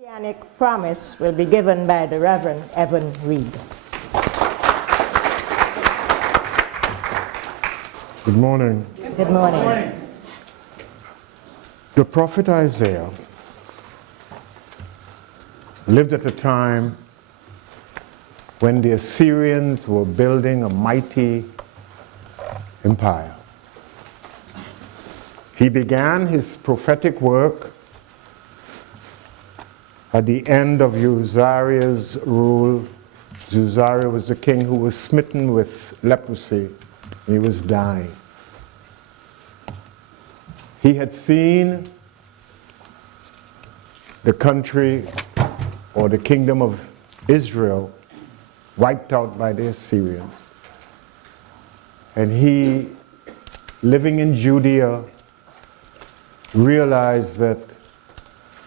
Messianic promise will be given by the Reverend Evan Reed. Good morning. Good morning. The prophet Isaiah lived at a time when the Assyrians were building a mighty empire. He began his prophetic work at the end of Uzziah's rule. Uzziah was the king who was smitten with leprosy. He was dying. He had seen the country or the kingdom of Israel wiped out by the Assyrians. And he, living in Judea, realized that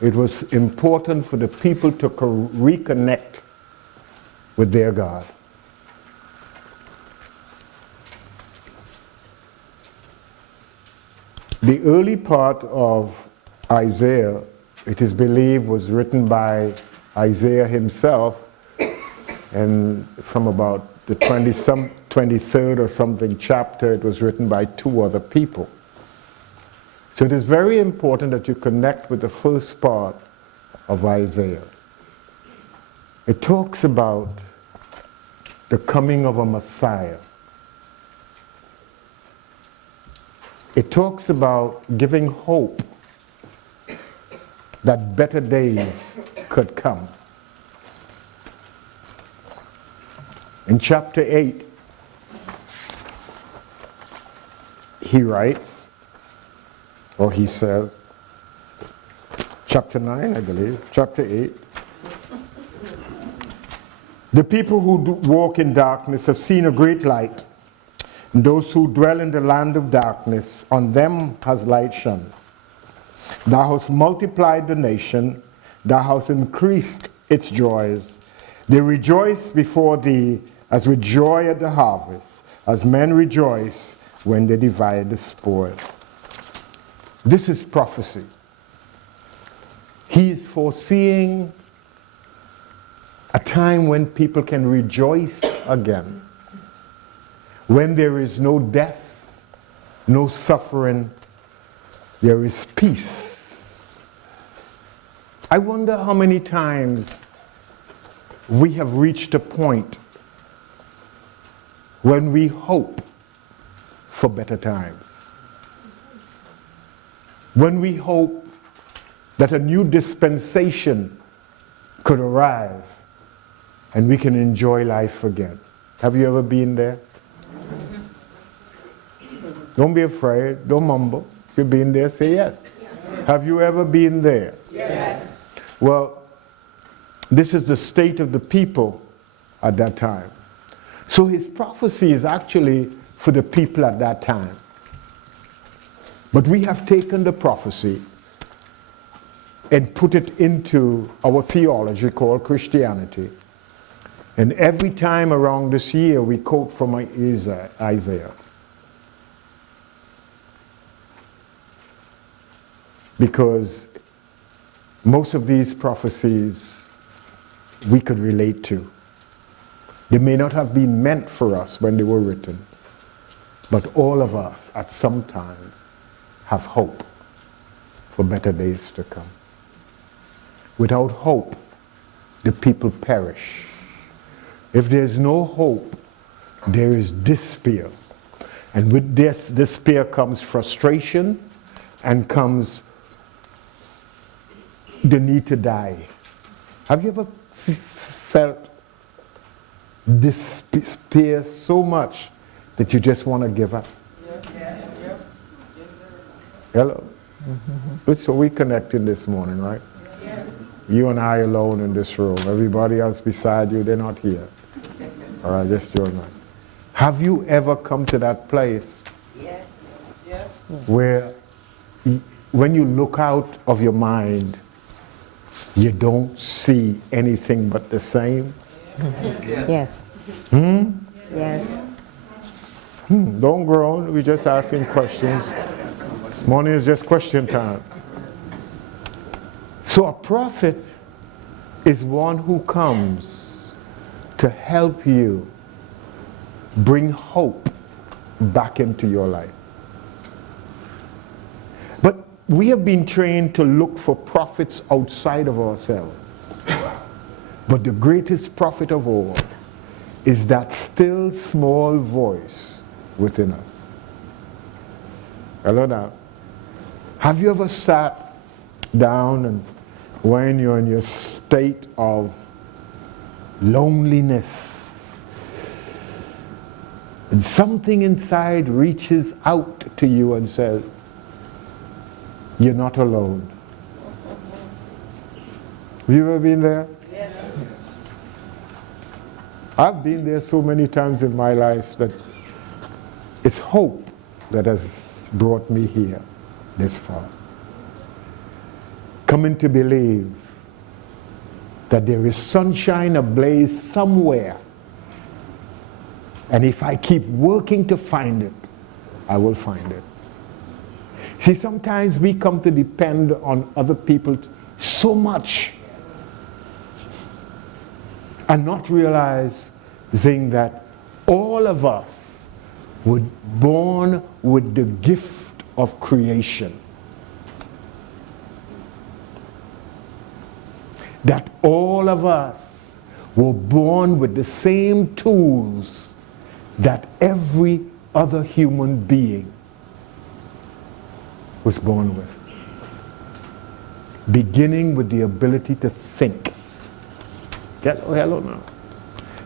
it was important for the people to reconnect with their God. The early part of Isaiah, it is believed, was written by Isaiah himself, and from about the 23rd or something chapter, it was written by two other people. So it is very important that you connect with the first part of Isaiah. It talks about the coming of a Messiah. It talks about giving hope that better days could come. In chapter 8, he writes, or he says, chapter 9, I believe, chapter 8, the people who walk in darkness have seen a great light. And those who dwell in the land of darkness, on them has light shone. Thou hast multiplied the nation, thou hast increased its joys. They rejoice before thee as with joy at the harvest, as men rejoice when they divide the spoil. This is prophecy. He is foreseeing a time when people can rejoice again. When there is no death, no suffering, there is peace. I wonder how many times we have reached a point when we hope for better times. When we hope that a new dispensation could arrive and we can enjoy life again. Have you ever been there? Don't be afraid. Don't mumble. If you've been there, say yes. Have you ever been there? Yes. Well, this is the state of the people at that time. So his prophecy is actually for the people at that time. But we have taken the prophecy and put it into our theology called Christianity. And every time around this year, we quote from Isaiah. Because most of these prophecies we could relate to. They may not have been meant for us when they were written, but all of us at some times have hope for better days to come. Without hope, the people perish. If there's no hope, there is despair. And with this despair comes frustration and comes the need to die. Have you ever felt despair so much that you just want to give up? Hello? Mm-hmm. So we connected this morning, right? Yes. You and I alone in this room. Everybody else beside you, they're not here. All right, just you and I. Have you ever come to that place where when you look out of your mind, you don't see anything but the same? Yes. Yes. Don't groan, we're just asking questions. This morning is just question time. So a prophet is one who comes to help you bring hope back into your life. But we have been trained to look for prophets outside of ourselves. But the greatest prophet of all is that still small voice within us. Hello now. Have you ever sat down and when you're in your state of loneliness and something inside reaches out to you and says, you're not alone? Have you ever been there? Yes. I've been there so many times in my life that it's hope that has brought me here this far. Coming to believe that there is sunshine ablaze somewhere, and if I keep working to find it, I will find it. See, sometimes we come to depend on other people so much and not realizing that all of us were born with the gift of creation. That all of us were born with the same tools that every other human being was born with. Beginning with the ability to think. Hello now.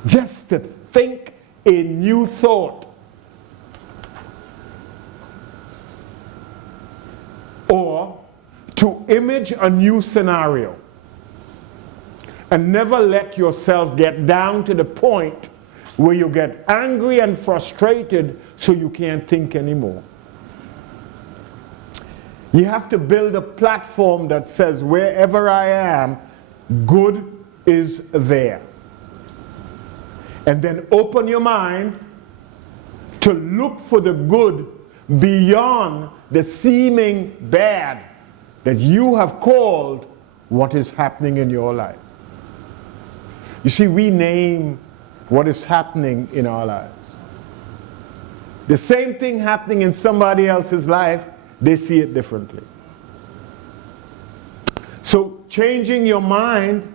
Just to think a new thought. Or to image a new scenario. And never let yourself get down to the point where you get angry and frustrated so you can't think anymore. You have to build a platform that says, wherever I am, good is there. And then open your mind to look for the good beyond the seeming bad that you have called what is happening in your life. You see, we name what is happening in our lives. The same thing happening in somebody else's life, they see it differently. So changing your mind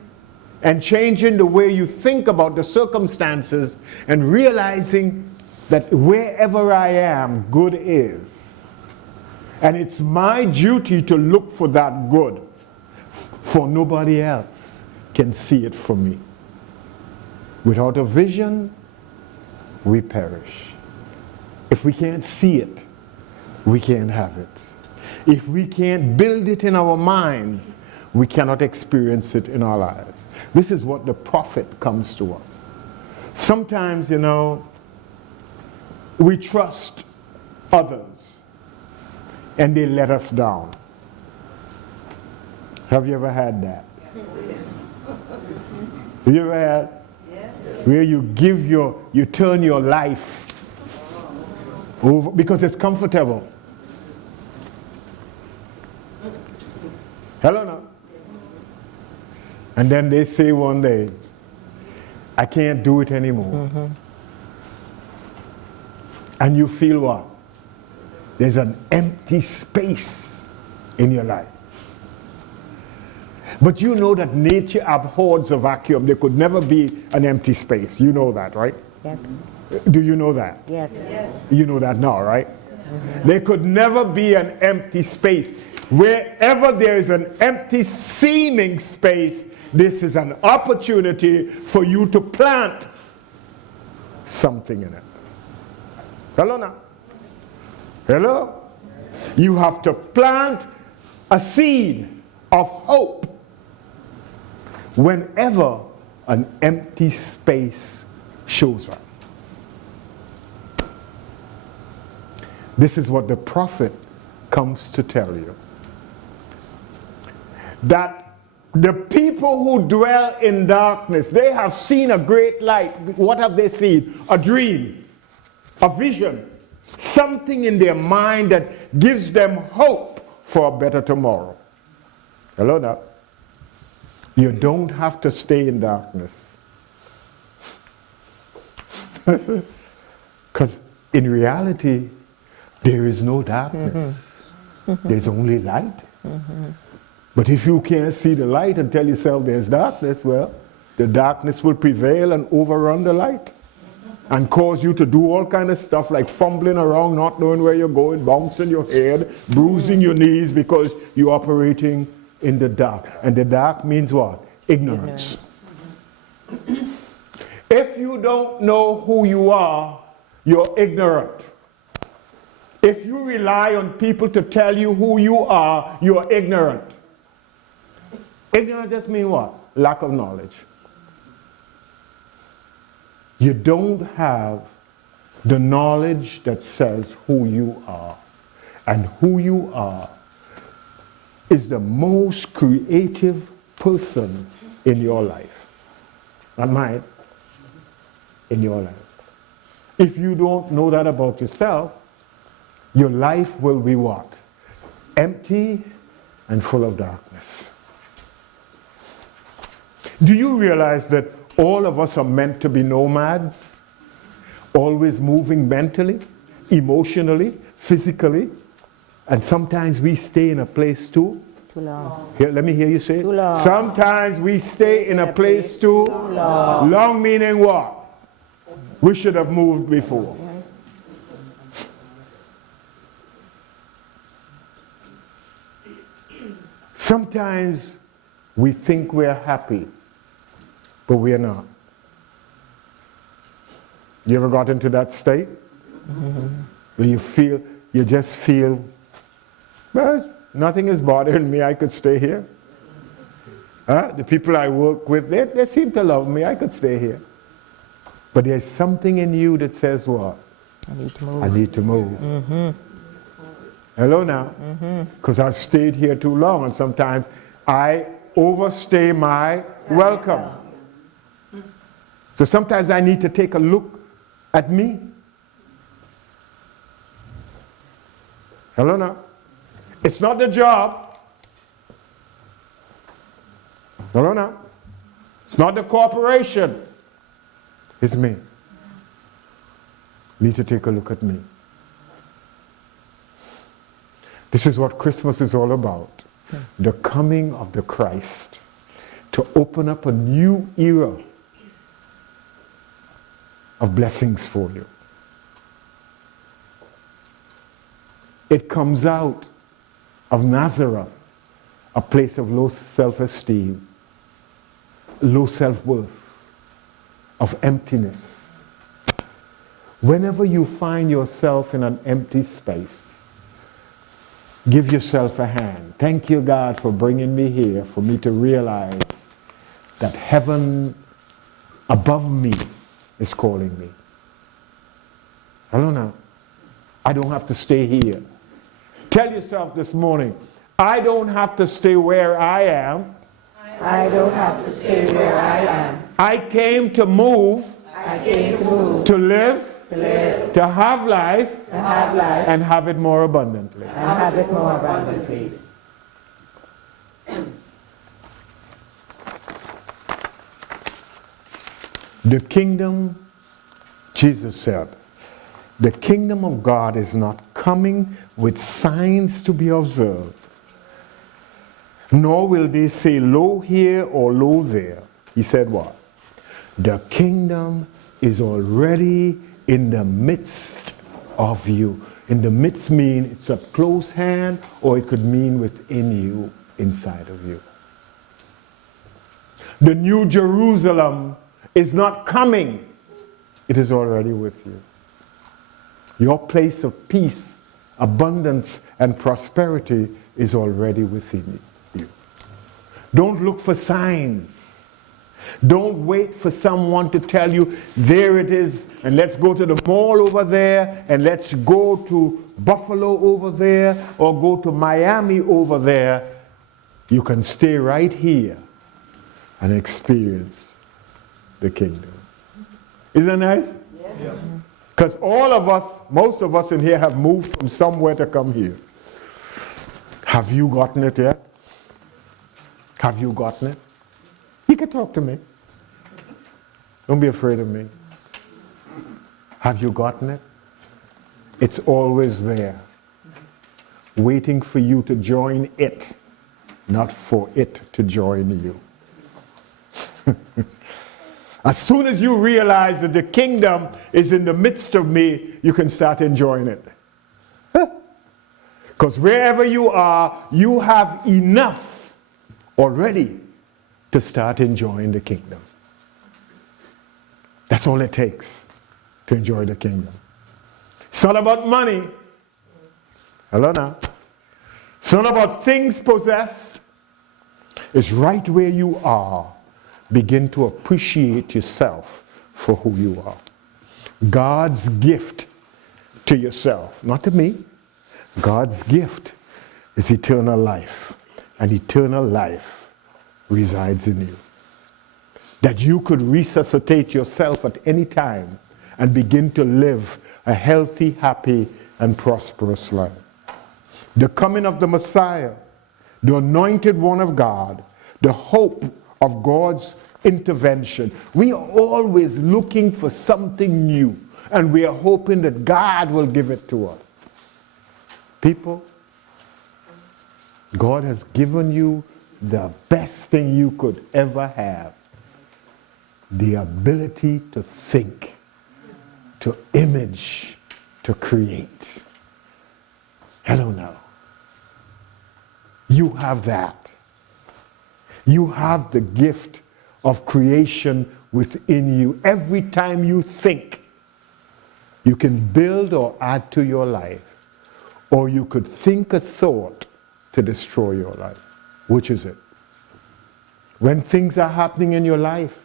and changing the way you think about the circumstances and realizing that wherever I am, good is. And it's my duty to look for that good, for nobody else can see it for me. Without a vision, we perish. If we can't see it, we can't have it. If we can't build it in our minds, we cannot experience it in our lives. This is what the prophet comes to us. Sometimes, we trust others and they let us down. Have you ever had that? Yes. Have you ever had? Yes. Where you turn your life over because it's comfortable. Hello now. And then they say one day, I can't do it anymore. Mm-hmm. And you feel what? There's an empty space in your life. But you know that nature abhors a vacuum. There could never be an empty space. You know that, right? Yes. Do you know that? Yes. Yes. You know that now, right? Mm-hmm. There could never be an empty space. Wherever there is an empty seeming space, this is an opportunity for you to plant something in it. Hello now. Hello? You have to plant a seed of hope whenever an empty space shows up. This is what the prophet comes to tell you. That the people who dwell in darkness, they have seen a great light. What have they seen? A dream, a vision, something in their mind that gives them hope for a better tomorrow. Hello now. You don't have to stay in darkness. Because in reality, there is no darkness. There's only light. But if you can't see the light and tell yourself there's darkness, well, the darkness will prevail and overrun the light and cause you to do all kind of stuff like fumbling around, not knowing where you're going, bouncing your head, bruising your knees because you're operating in the dark. And the dark means what? Ignorance. If you don't know who you are, you're ignorant. If you rely on people to tell you who you are, you're ignorant. Ignorant just means what? Lack of knowledge. You don't have the knowledge that says who you are. And who you are is the most creative person in your life. Not mine. In your life. If you don't know that about yourself, your life will be what? Empty and full of darkness. Do you realize that all of us are meant to be nomads? Always moving mentally, emotionally, physically, and sometimes we stay in a place too long. Here, let me hear you say it. Too long. Sometimes we stay in a place too long. Long meaning what? We should have moved before. Sometimes we think we're happy, but we're not. You ever got into that state? Where you just feel, well, nothing is bothering me, I could stay here. The people I work with, they seem to love me, I could stay here. But there's something in you that says what? I need to move. I need to move. Hello now? Because I've stayed here too long, and sometimes I overstay my welcome. So sometimes I need to take a look at me. Hello now? It's not the job. Hello now? It's not the corporation. It's me. Need to take a look at me. This is what Christmas is all about. The coming of the Christ to open up a new era of blessings for you. It comes out of Nazareth, a place of low self-esteem, low self-worth, of emptiness. Whenever you find yourself in an empty space, give yourself a hand. Thank you, God, for bringing me here, for me to realize that heaven above me is calling me. Hello now. I don't have to stay here. Tell yourself this morning, I don't have to stay where I am. I don't have to stay where I am. I came to move. I came to move. To live. To live. To have life. To have life. And have it more abundantly. And have it more abundantly. The kingdom, Jesus said, the kingdom of God is not coming with signs to be observed, nor will they say, lo here or lo there. He said what? The kingdom is already in the midst of you. In the midst mean it's a close hand, or it could mean within you, inside of you. The new Jerusalem is not coming. It is already with you. Your place of peace, abundance, and prosperity is already within you. Don't look for signs. Don't wait for someone to tell you, there it is, and let's go to the mall over there, and let's go to Buffalo over there, or go to Miami over there. You can stay right here and experience the kingdom. Isn't that nice? Yes. Because all of us, most of us in here have moved from somewhere to come here. Have you gotten it yet? Have you gotten it? You can talk to me. Don't be afraid of me. Have you gotten it? It's always there, waiting for you to join it, not for it to join you. As soon as you realize that the kingdom is in the midst of me, you can start enjoying it. Because wherever you are, you have enough already to start enjoying the kingdom. That's all it takes to enjoy the kingdom. It's not about money. Hello now. It's not about things possessed. It's right where you are. Begin to appreciate yourself for who you are. God's gift to yourself, not to me. God's gift is eternal life. And eternal life resides in you. That you could resuscitate yourself at any time and begin to live a healthy, happy, and prosperous life. The coming of the Messiah, the anointed one of God, the hope of God's intervention. We are always looking for something new, and we are hoping that God will give it to us. People, God has given you the best thing you could ever have. The ability to think, to image, to create. Hello now. You have that. You have the gift of creation within you. Every time you think, you can build or add to your life. Or you could think a thought to destroy your life. Which is it? When things are happening in your life,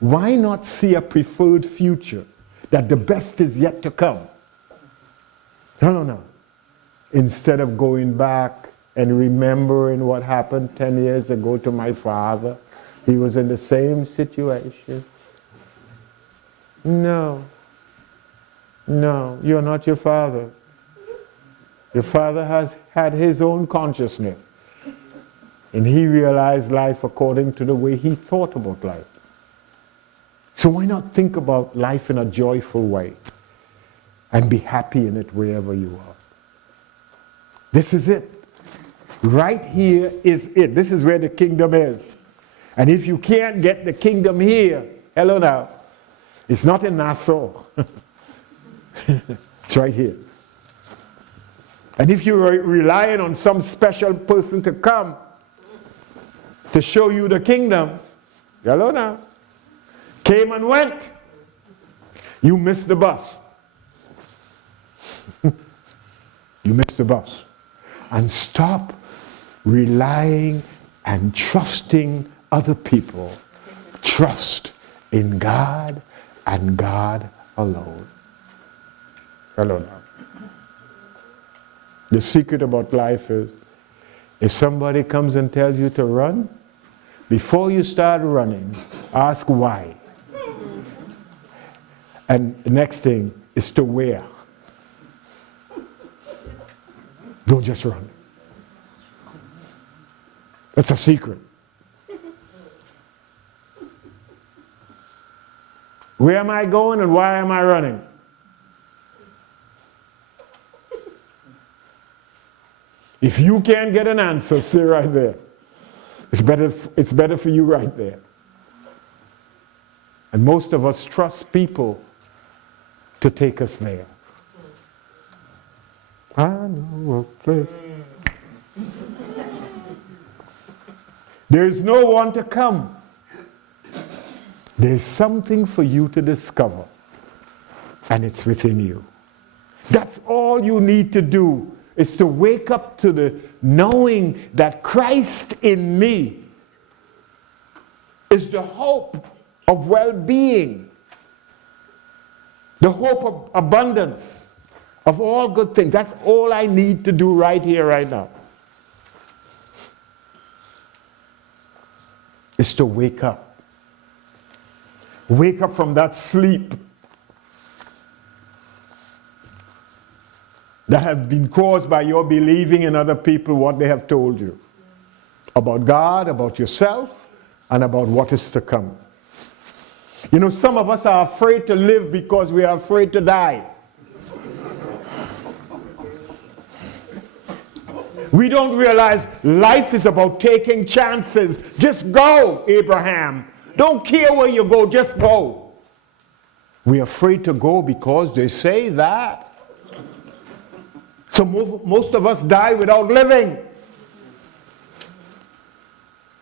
why not see a preferred future? That the best is yet to come. No. Instead of going back and remembering what happened 10 years ago to my father, he was in the same situation. No, you're not your father. Your father has had his own consciousness. And he realized life according to the way he thought about life. So why not think about life in a joyful way and be happy in it wherever you are? This is it. Right here is it. This is where the kingdom is. And if you can't get the kingdom here, hello now, it's not in Nassau. It's right here. And if you're relying on some special person to come to show you the kingdom, hello now, came and went, you missed the bus. You missed the bus. And stop relying and trusting other people. Trust in God and God alone. Hello now. The secret about life is, if somebody comes and tells you to run, before you start running, ask why. And the next thing is to where. Don't just run. That's a secret. Where am I going and why am I running? If you can't get an answer, stay right there. It's better for you right there. And most of us trust people to take us there. I know a place. There's no one to come. There's something for you to discover, and it's within you. That's all you need to do, is to wake up to the knowing that Christ in me is the hope of well-being, the hope of abundance, of all good things. That's all I need to do right here, right now. Is to wake up. Wake up from that sleep that has been caused by your believing in other people what they have told you about God, about yourself, and about what is to come. You know, some of us are afraid to live because we are afraid to die. We don't realize life is about taking chances. Just go, Abraham. Don't care where you go, just go. We're afraid to go because they say that. So most of us die without living.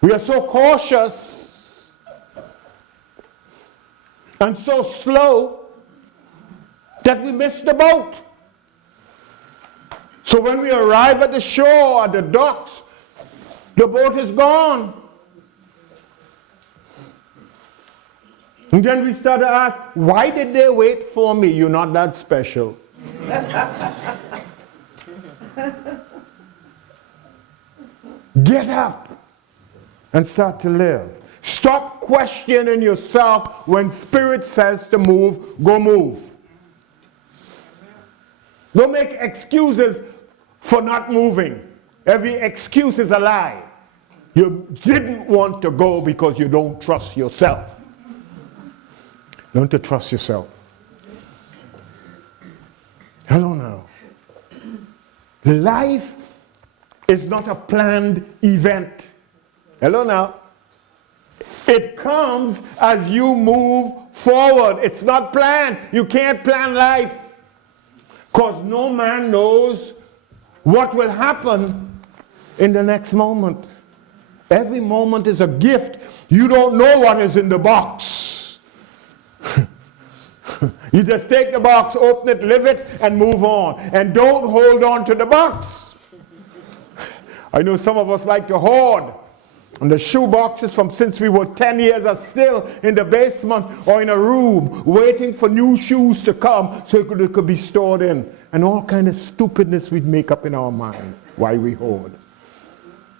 We are so cautious and so slow that we miss the boat. So when we arrive at the shore, at the docks, the boat is gone. And then we start to ask, why did they wait for me? You're not that special. Get up and start to live. Stop questioning yourself when Spirit says to move, go move. Don't make excuses for not moving. Every excuse is a lie. You didn't want to go because you don't trust yourself. Learn to trust yourself. Hello now. Life is not a planned event. Hello now. It comes as you move forward. It's not planned. You can't plan life. Because no man knows what will happen in the next moment. Every moment is a gift. You don't know what is in the box. You just take the box, open it, live it, and move on. And don't hold on to the box. I know some of us like to hoard. And the shoe boxes from since we were 10 years are still in the basement or in a room waiting for new shoes to come so it could be stored in. And all kind of stupidness we make up in our minds why we hoard.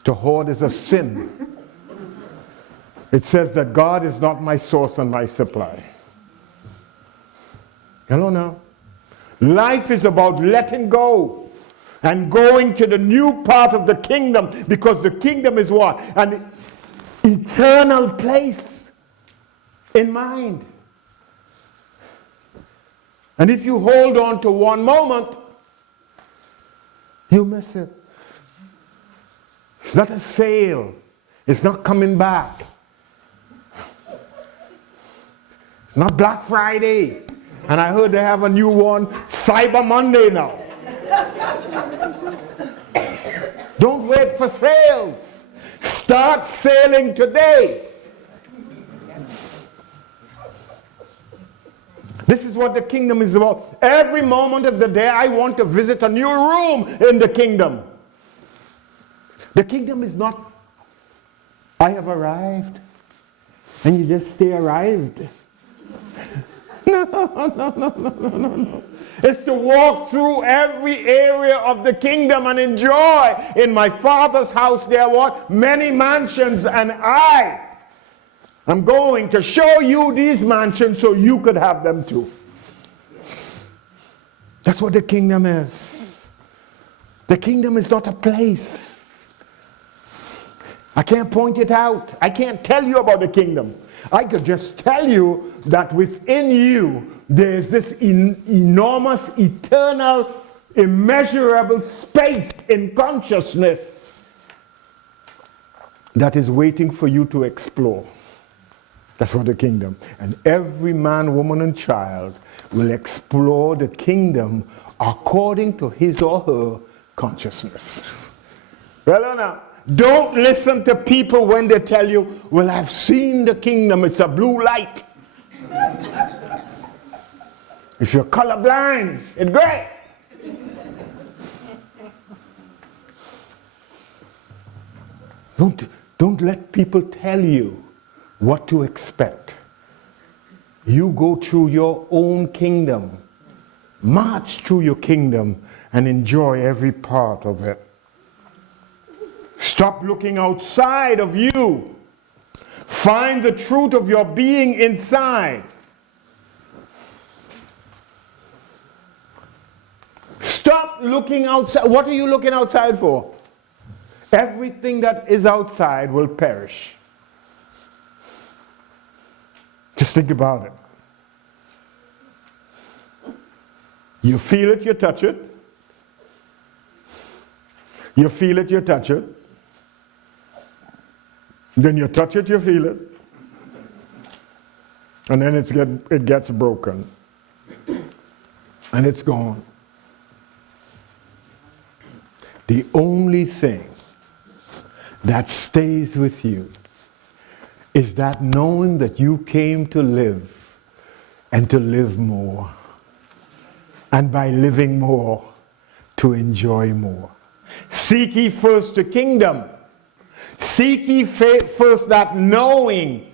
To hoard is a sin. It says that God is not my source and my supply. Hello now. Life is about letting go and going to the new part of the kingdom, because the kingdom is what? An eternal place in mind. And if you hold on to one moment, you miss it. It's not a sale. It's not coming back. It's not Black Friday. And I heard they have a new one, Cyber Monday now. Don't wait for sales. Start sailing today. This is what the kingdom is about. Every moment of the day, I want to visit a new room in the kingdom. The kingdom is not, I have arrived, and you just stay arrived. No. It's to walk through every area of the kingdom and enjoy. In my Father's house there are what? Many mansions, and I'm going to show you these mansions so you could have them too. That's what the kingdom is. The kingdom is not a place. I can't point it out. I can't tell you about the kingdom. I could just tell you that within you there's this enormous, eternal, immeasurable space in consciousness that is waiting for you to explore. That's what the kingdom. And every man, woman, and child will explore the kingdom according to his or her consciousness. Well, now, don't listen to people when they tell you, well, I've seen the kingdom, it's a blue light. If you're colorblind, it's great. Don't let people tell you what to expect. You go through your own kingdom. March through your kingdom and enjoy every part of it. Stop looking outside of you. Find the truth of your being inside. Stop looking outside. What are you looking outside for? Everything that is outside will perish. think about it. You feel it, you touch it. You feel it, you touch it. Then you touch it, you feel it. And then it gets broken. And it's gone. The only thing that stays with you is that knowing that you came to live and to live more. And by living more, to enjoy more. Seek ye first the kingdom. Seek ye first that knowing.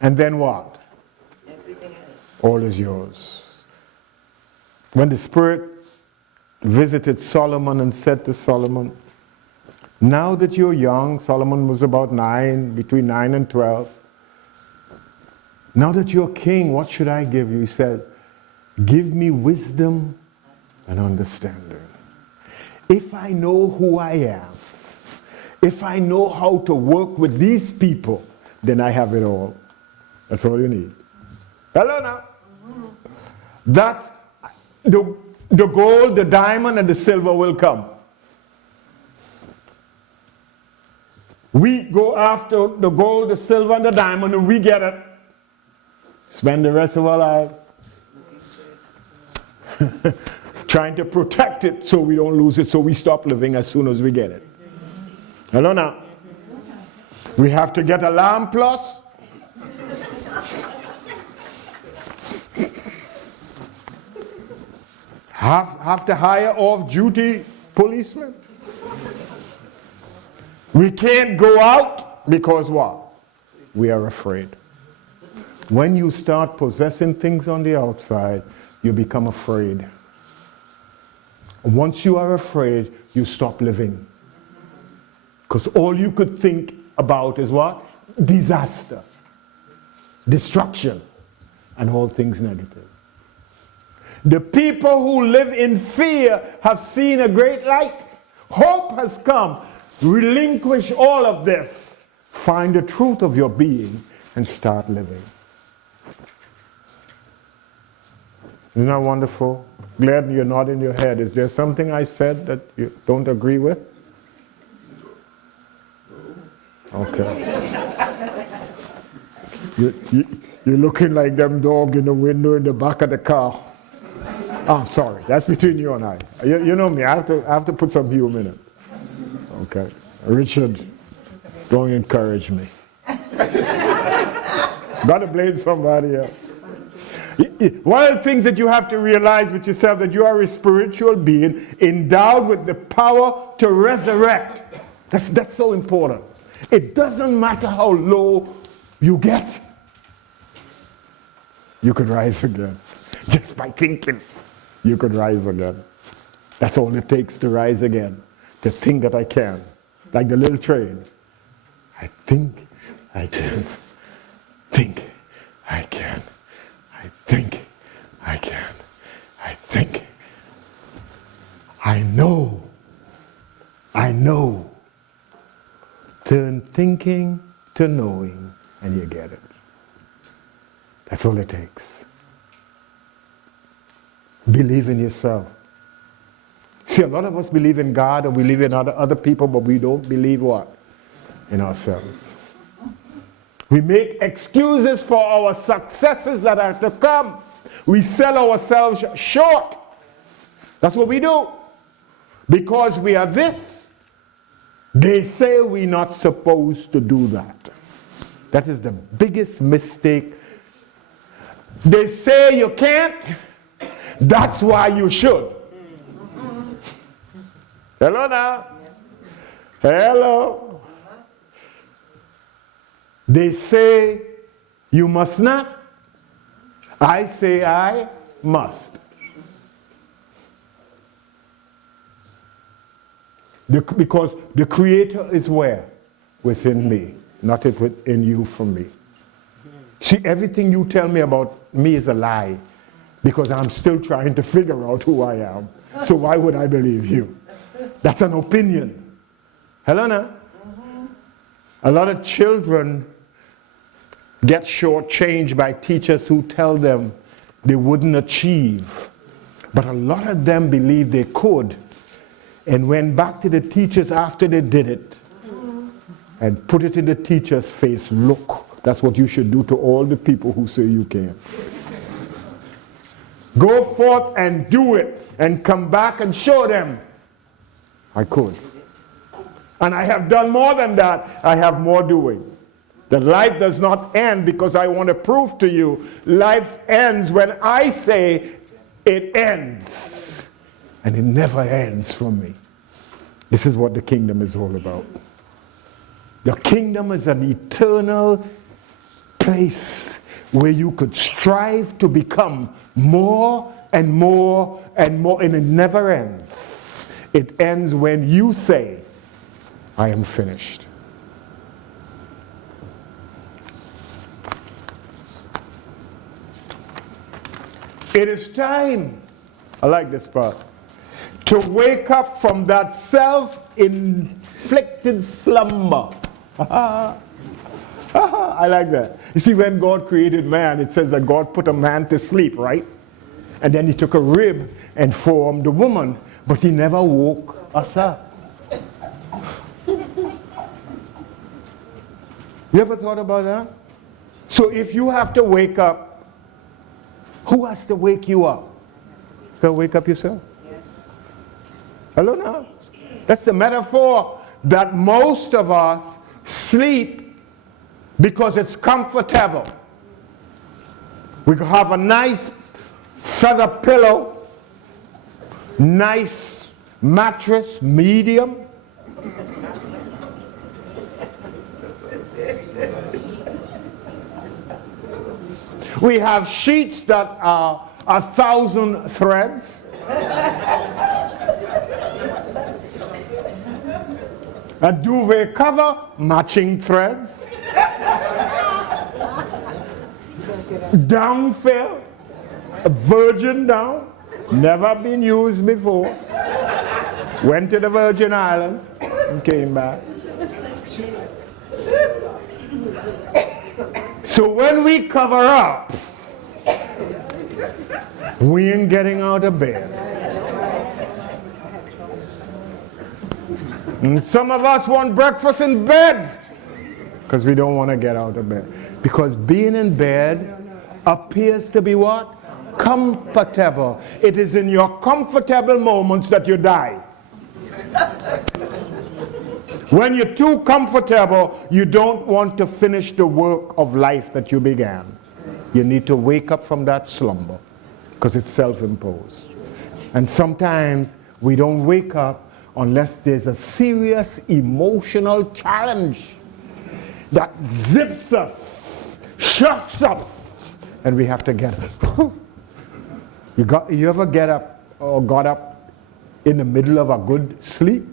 And then what? Everything else. All is yours. When the Spirit visited Solomon and said to Solomon, now that you're young, Solomon was about between 9 and 12. Now that you're king, what should I give you? He said, give me wisdom and understanding. If I know who I am, if I know how to work with these people, then I have it all. That's all you need. Hello now. That's the gold, the diamond, and the silver will come. We go after the gold, the silver, and the diamond, and we get it. Spend the rest of our lives trying to protect it so we don't lose it, so we stop living as soon as we get it. Hello now. We have to get Alarm Plus. Have to hire off-duty policemen. We can't go out because what? We are afraid. When you start possessing things on the outside, you become afraid. Once you are afraid, you stop living. Because all you could think about is what? Disaster, destruction, and all things negative. The people who live in fear have seen a great light. Hope has come. Relinquish all of this. Find the truth of your being and start living. Isn't that wonderful? Glad you're nodding your head. Is there something I said that you don't agree with? Okay. You're looking like them dog in the window in the back of the car. Oh, I'm sorry. That's between you and I. You know me. I have to put some humor in it. Okay. Richard, don't encourage me. Gotta blame somebody else. One of the things that you have to realize with yourself, that you are a spiritual being endowed with the power to resurrect. That's so important. It doesn't matter how low you get. You could rise again. Just by thinking, you could rise again. That's all it takes to rise again. To think that I can. Like the little train. I think I can. Think I can. I think I can. I think. I know. I know. Turn thinking to knowing, and you get it. That's all it takes. Believe in yourself. See, a lot of us believe in God, or we believe in other people, but we don't believe what? In ourselves. We make excuses for our successes that are to come. We sell ourselves short. That's what we do. Because we are this, they say we're not supposed to do that. That is the biggest mistake. They say you can't, that's why you should. Hello now. Hello. They say you must not. I say I must. Because the Creator is where? Within me, not it within you from me. See, everything you tell me about me is a lie, because I'm still trying to figure out who I am. So why would I believe you? That's an opinion. Hello now? A lot of children get shortchanged by teachers who tell them they wouldn't achieve. But a lot of them believed they could and went back to the teachers after they did it and put it in the teacher's face. Look, that's what you should do to all the people who say you can. Go forth and do it and come back and show them I could. And I have done more than that. I have more doing. That life does not end because I want to prove to you. Life ends when I say it ends. And it never ends for me. This is what the kingdom is all about. The kingdom is an eternal place where you could strive to become more and more and more, and it never ends. It ends when you say, I am finished. It is time, I like this part, to wake up from that self-inflicted slumber. I like that. You see, when God created man, it says that God put a man to sleep, right? And then he took a rib and formed a woman, but he never woke us up. You ever thought about that? So if you have to wake up, who has to wake you up? You gotta wake up yourself. Yes. Hello now? That's the metaphor that most of us sleep because it's comfortable. We have a nice feather pillow, nice mattress, medium. We have sheets that are 1,000 threads. A duvet cover, matching threads. Downfill, a virgin down, never been used before. Went to the Virgin Islands and came back. So when we cover up, we ain't getting out of bed. And some of us want breakfast in bed because we don't want to get out of bed. Because being in bed appears to be what? Comfortable. It is in your comfortable moments that you die. When you're too comfortable, you don't want to finish the work of life that you began. You need to wake up from that slumber because it's self-imposed. And sometimes we don't wake up unless there's a serious emotional challenge that zips us, shocks us, and we have to get up. You ever get up or got up in the middle of a good sleep?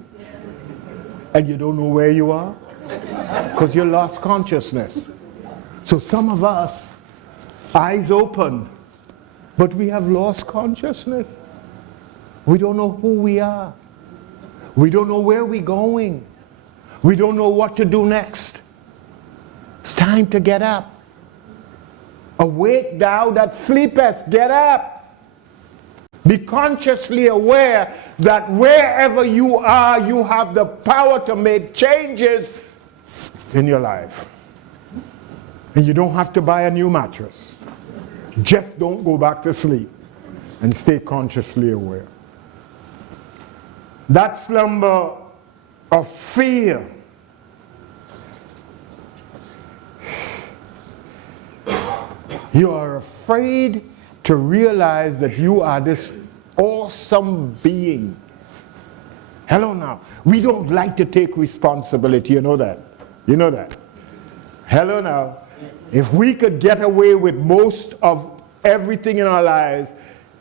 And you don't know where you are? Because you lost consciousness. So some of us, eyes open, but we have lost consciousness. We don't know who we are. We don't know where we're going. We don't know what to do next. It's time to get up. Awake thou that sleepest, get up. Be consciously aware that wherever you are, you have the power to make changes in your life. And you don't have to buy a new mattress. Just don't go back to sleep and stay consciously aware. That slumber of fear you are afraid to realize that you are this awesome being. Hello now. We don't like to take responsibility. You know that. You know that. Hello now. If we could get away with most of everything in our lives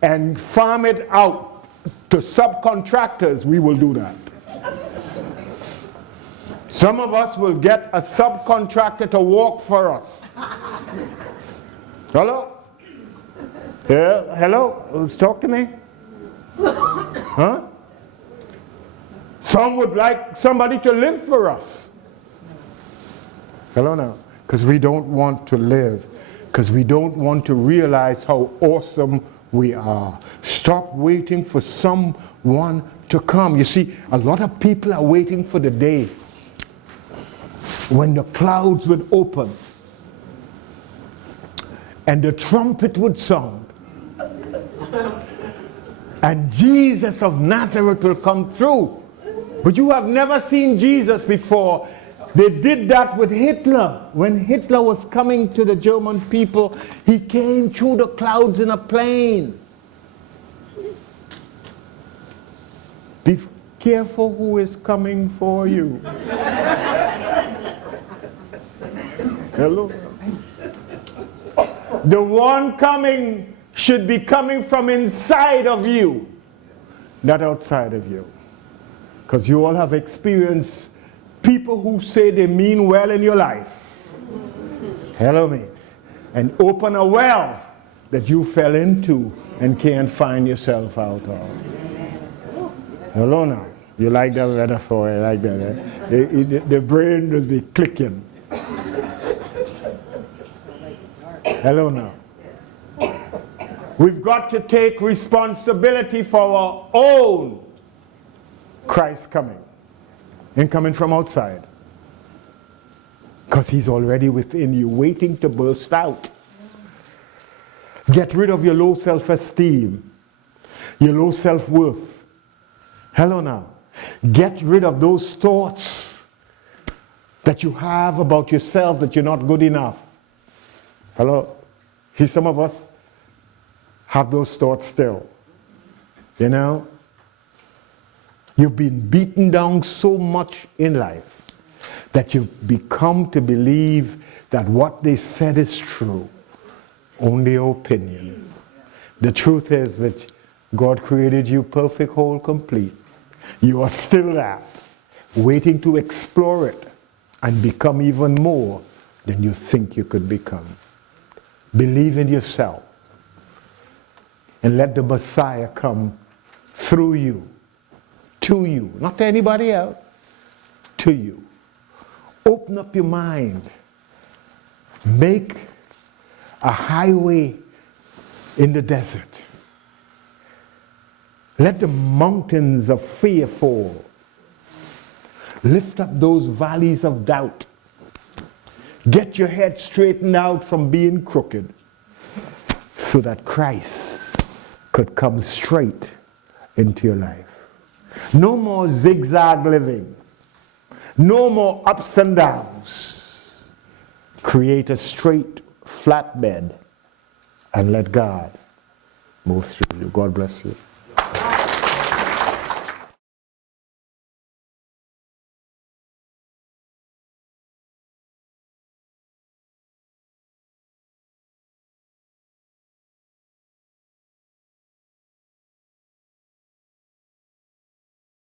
and farm it out to subcontractors, we will do that. Some of us will get a subcontractor to work for us. Hello? Yeah, hello? Who's talk to me? Huh? Some would like somebody to live for us. Hello now. Because we don't want to live. Because we don't want to realize how awesome we are. Stop waiting for someone to come. You see, a lot of people are waiting for the day when the clouds would open and the trumpet would sound and Jesus of Nazareth will come through. But you have never seen Jesus before. They did that with Hitler. When Hitler was coming to the German people, he came through the clouds in a plane. Be careful who is coming for you. Hello? The one coming should be coming from inside of you, not outside of you. Because you all have experienced people who say they mean well in your life. Hello, me. And open a well that you fell into and can't find yourself out of. Hello now. You like that metaphor? I like that. Eh? The brain will be clicking. Hello now. We've got to take responsibility for our own Christ coming. And coming from outside. Because he's already within you, waiting to burst out. Get rid of your low self-esteem, your low self-worth. Hello now. Get rid of those thoughts that you have about yourself that you're not good enough. Hello? See, some of us have those thoughts still. You know? You've been beaten down so much in life that you've become to believe that what they said is true. Only opinion. The truth is that God created you perfect, whole, complete. You are still that, waiting to explore it and become even more than you think you could become. Believe in yourself and let the Messiah come through you. To you, not to anybody else, to you. Open up your mind. Make a highway in the desert. Let the mountains of fear fall. Lift up those valleys of doubt. Get your head straightened out from being crooked so that Christ could come straight into your life. No more zigzag living. No more ups and downs. Create a straight, flat bed and let God move through you. God bless you.